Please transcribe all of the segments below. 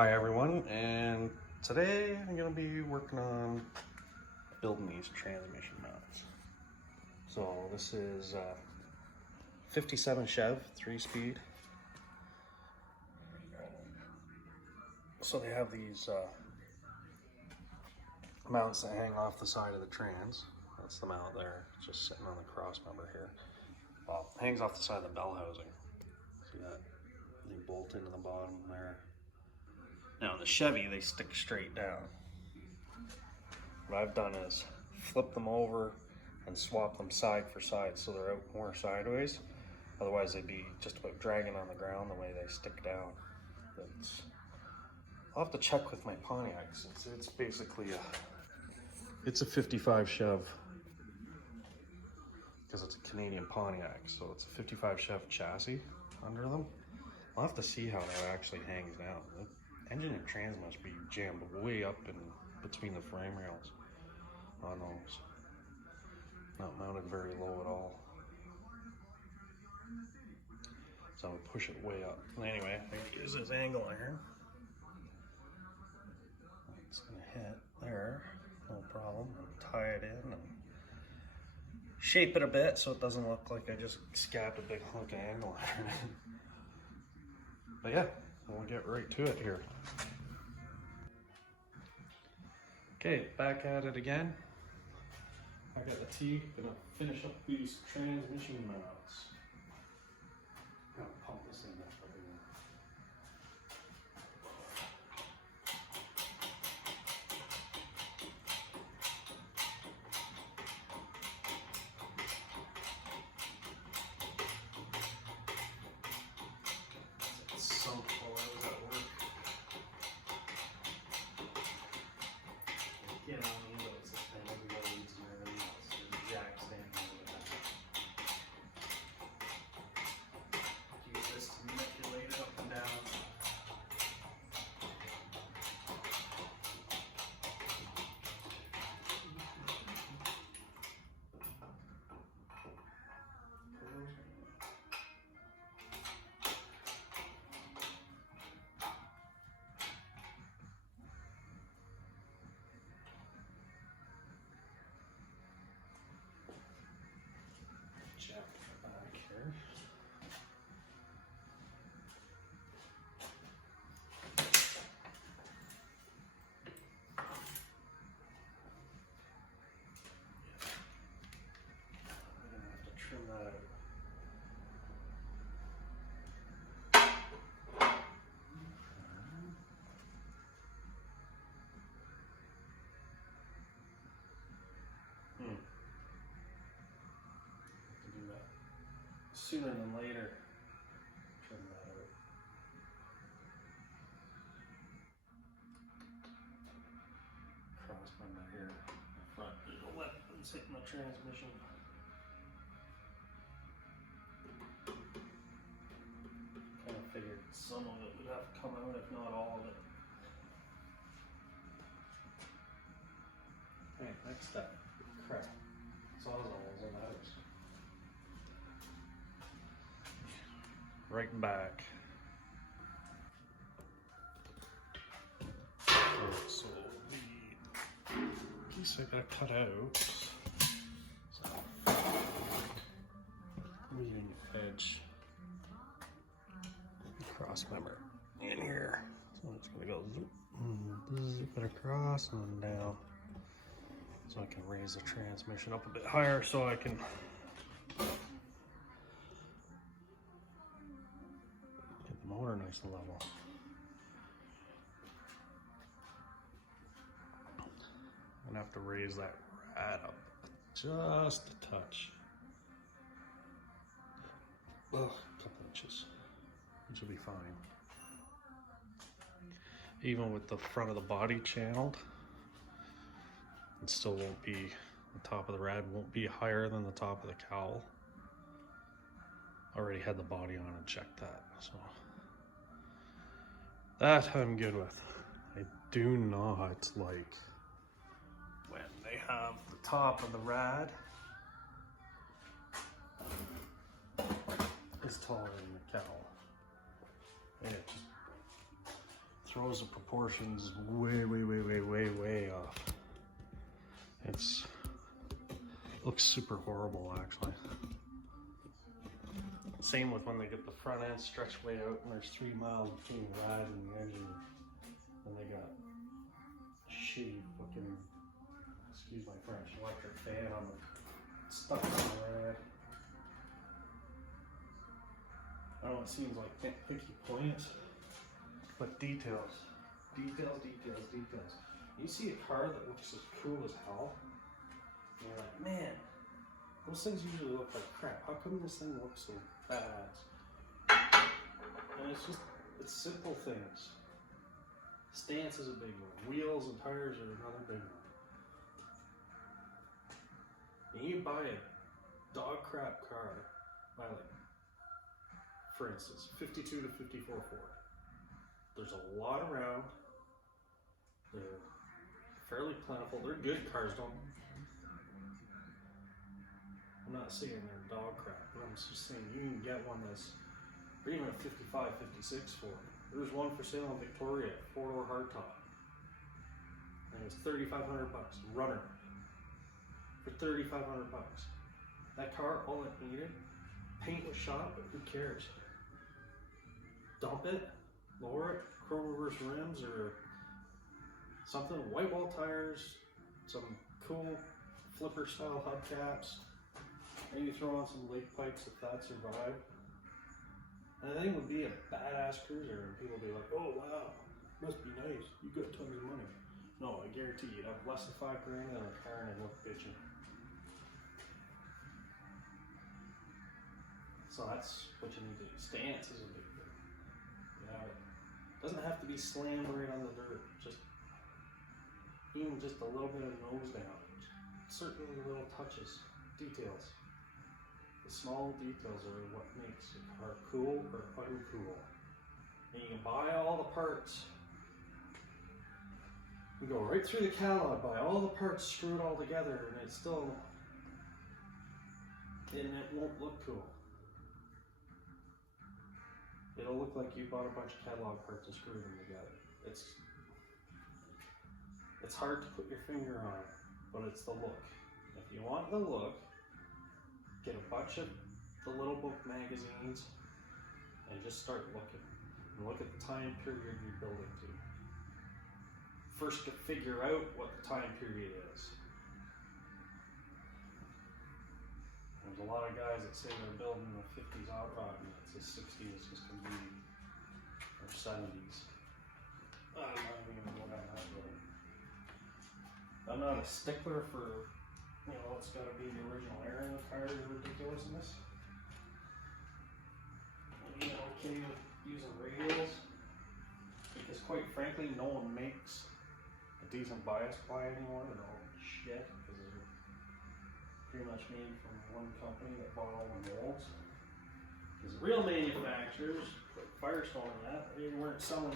Hi everyone, and today I'm going to be working on building these transmission mounts. So this is 57 Chev, 3-speed. So they have these mounts that hang off the side of the trans. That's the mount there, it's just sitting on the cross member here. Well, it hangs off the side of the bell housing. See that? They bolt into the bottom there. Now in the Chevy, they stick straight down. What I've done is flip them over and swap them side for side so they're out more sideways. Otherwise they'd be just about dragging on the ground the way they stick down. I'll have to check with my Pontiac since it's basically it's a 55 Chev because it's a Canadian Pontiac, so it's a 55 Chev chassis under them. I'll have to see how that actually hangs down. The engine and trans must be jammed way up in between the frame rails on those. Not mounted very low at all. So I would push it way up. Anyway, I'm going to use this angle iron. It's going to hit there, no problem. And tie it in and shape it a bit so it doesn't look like I just scabbed a big hunk of angle iron. But yeah, we'll get right to it here. Okay, back at it again. I got the T, gonna finish up these transmission mounts. Gonna pump this thing up everything. It's so cool, I was at work. Get on the windows, this thing, everybody needs an air else. There's a jack standing over that. Use this to manipulate it up and down. Jack back here. I'm gonna have to trim that out. Do that sooner than later. Trim that out. Cross member here. The front, there's a left that's hitting the transmission. Kind of figured some of it would have to come out, if not all of it. Okay, next step. Crap. Sawzalls in the house. Right back. So the piece I got cut out. So leading edge cross member in here. So it's gonna go zip it across and then down. So I can raise the transmission up a bit higher so I can get the motor nice and level. I'm gonna have to raise that rad up just a touch. Ugh, a couple inches, which will be fine. Even with the front of the body channeled, it still won't be, the top of the rad won't be higher than the top of the cowl. Already had the body on and checked that, so that I'm good with. I do not like when they have the top of the rad is taller than the cowl. And it just throws the proportions way off. It's looks super horrible actually. Same with when they get the front end stretched way out and there's 3 miles between the ride and the engine, and they got shitty fucking, excuse my French, electric fan on the stuck on the rad. I know it seems like picky points, but details. You see a car that looks as cool as hell, and you're like, man, those things usually look like crap. How come this thing looks so badass? And it's simple things. Stance is a big one. Wheels and tires are another big one. And you buy a dog crap car, buy like, for instance, 52 to 54 Ford. There's a lot around. They're fairly plentiful. They're good cars, I'm not saying they're dog crap, but I'm just saying you can get one that's, or even a 55, 56 Ford. There's one for sale in Victoria, 4-door hardtop. And it's $3,500, runner. For $3,500. That car, all it needed, paint was shot, but who cares? Dump it, lower it, chrome reverse rims or something, white wall tires, some cool flipper style hubcaps, maybe throw on some lake pipes if that survived. And the thing would be a badass cruiser, and people would be like, oh wow, must be nice, you got tons of money. No, I guarantee you'd have less than $5 grand than a car and it'd look bitchin'. So that's what you need to do. Stance is a big thing. It doesn't have to be slammed right on the dirt, just even just a little bit of nose down. Certain little touches, details. The small details are what makes a car cool or uncool. And you can buy all the parts. You go right through the catalog, buy all the parts, screw it all together, and it won't look cool. It'll look like you bought a bunch of catalog parts and screwed them together. It's hard to put your finger on it, but it's the look. If you want the look, get a bunch of the little book magazines and just start looking. And look at the time period you're building to. First, to figure out what the time period is. There's a lot of guys that say they're building the 50s hot rod and it's the 60s, it's just going to be, or 70s. I'm not even going down that road. I'm not a stickler for, it's got to be the original air in the tires and ridiculousness. I'm okay with using radials because, quite frankly, no one makes a decent bias ply anymore. They're all shit because they're pretty much made from one company that bought all the molds. Because real manufacturers, like Firestone and that, they weren't selling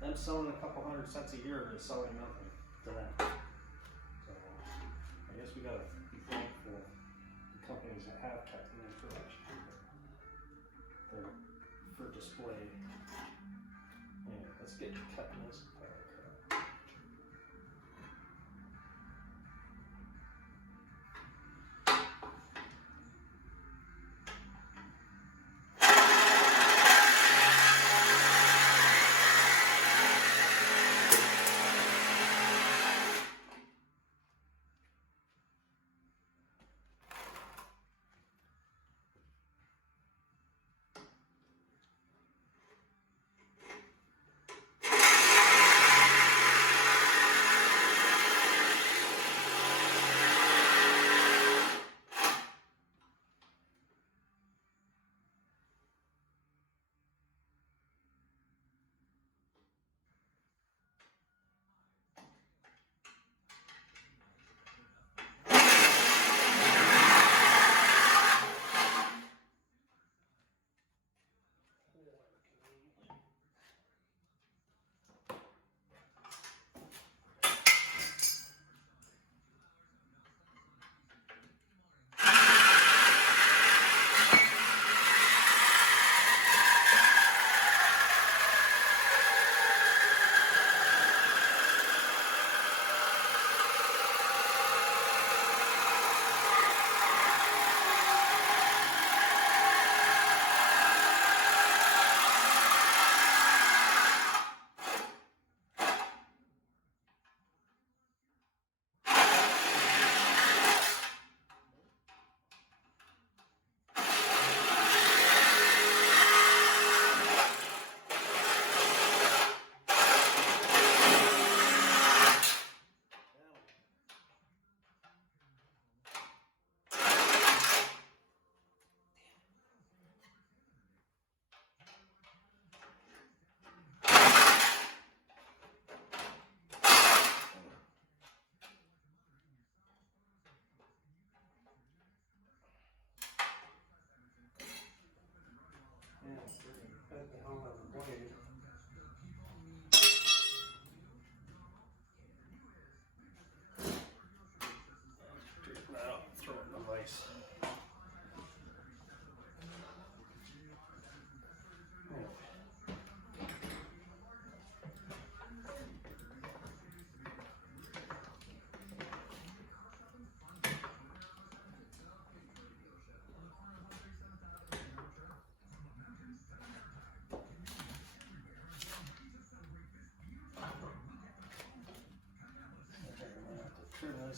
them selling a couple hundred cents a year is selling nothing to them. So I guess we gotta be thankful the companies that have kept them in production for display. Anyway, let's get cutting this apart.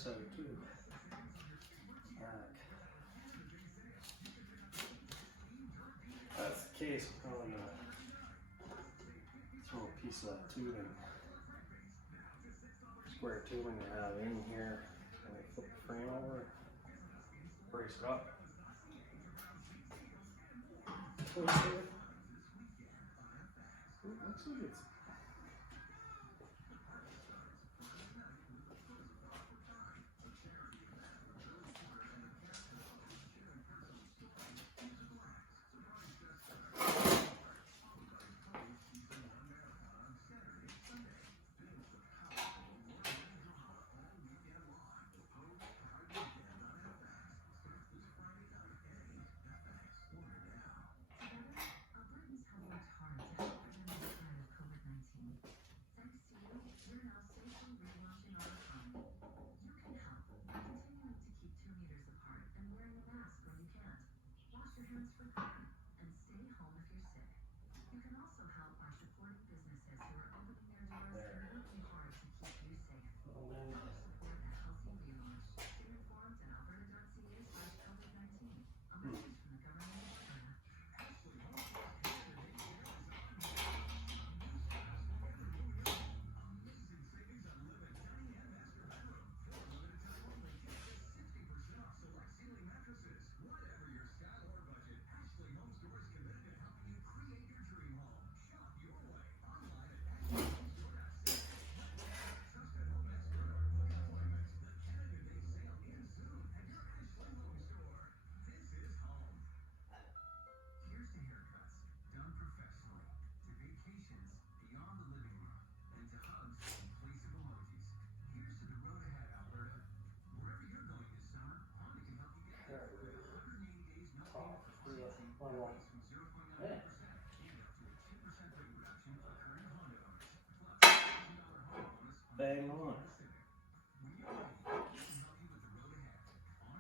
this out too. That's the case. I'm probably gonna throw a piece of that tubing, square tubing I have in here, and I flip the frame over, brace it up. Looks like it's bang on.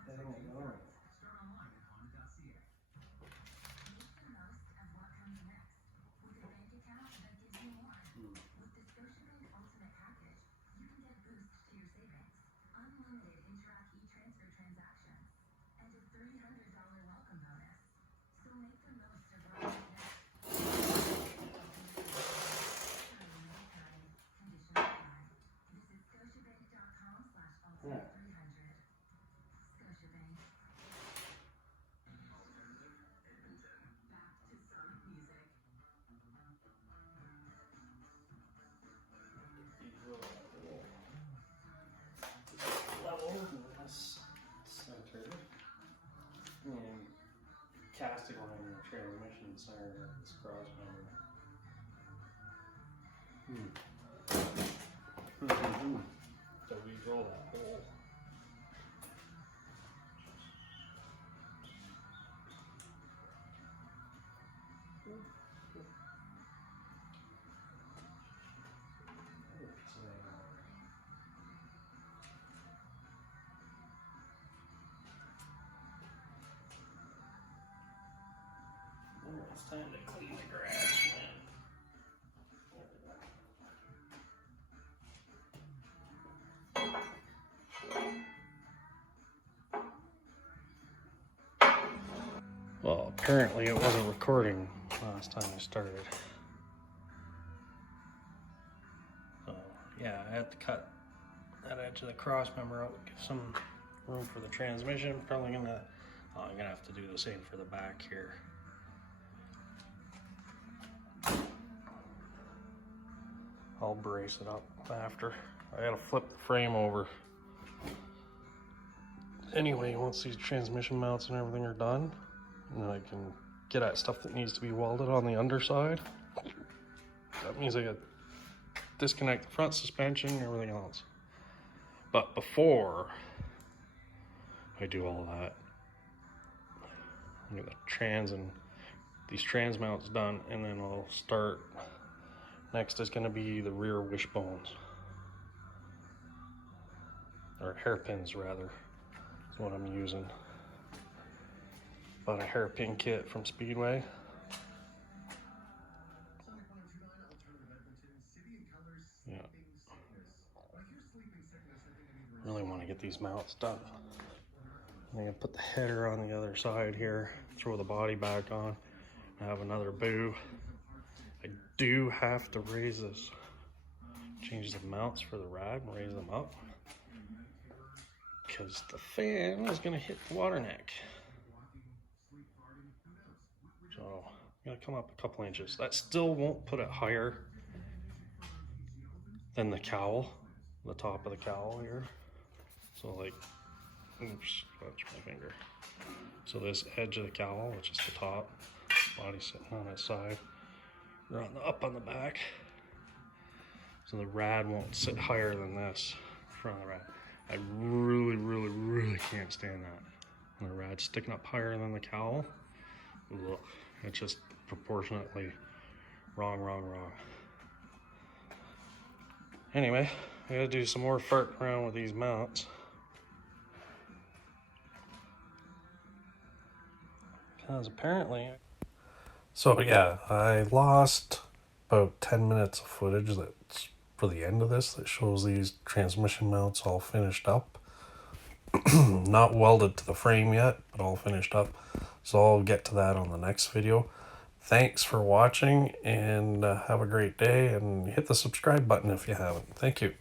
Bang on. Yeah. Level this center and casting line in the transmission center of this cross member. So we drill that hole. It's time to clean the garage, man. Well, apparently it wasn't recording last time I started. So, yeah, I had to cut that edge of the cross member out, give some room for the transmission. Probably I'm gonna have to do the same for the back here. I'll brace it up after. I gotta flip the frame over. Anyway, once these transmission mounts and everything are done, and then I can get at stuff that needs to be welded on the underside. That means I got to disconnect the front suspension and everything else. But before I do all that, I get the trans and these trans mounts done, and then I'll start. Next is going to be the rear wishbones, or hairpins rather, is what I'm using. Bought a hairpin kit from Speedway. Yeah. Really want to get these these mounts done. I'm gonna put the header on the other side here, throw the body back on, have another boo. I do have to raise this, change the mounts for the rad and raise them up, because the fan is gonna hit the water neck. So I'm gonna come up a couple inches. That still won't put it higher than the cowl, the top of the cowl here. So like, oops, touch my finger. So this edge of the cowl, which is the top, body sitting on its side, or up on the back. So the rad won't sit higher than this in front of the rad. I really can't stand that. When the rad's sticking up higher than the cowl, ugh, it's just proportionately wrong. Anyway, I gotta do some more farting around with these mounts. Because apparently... So yeah, I lost about 10 minutes of footage that's for the end of this that shows these transmission mounts all finished up. Not welded to the frame yet, but all finished up. So I'll get to that on the next video. Thanks for watching, and have a great day, and hit the subscribe button if you haven't. Thank you.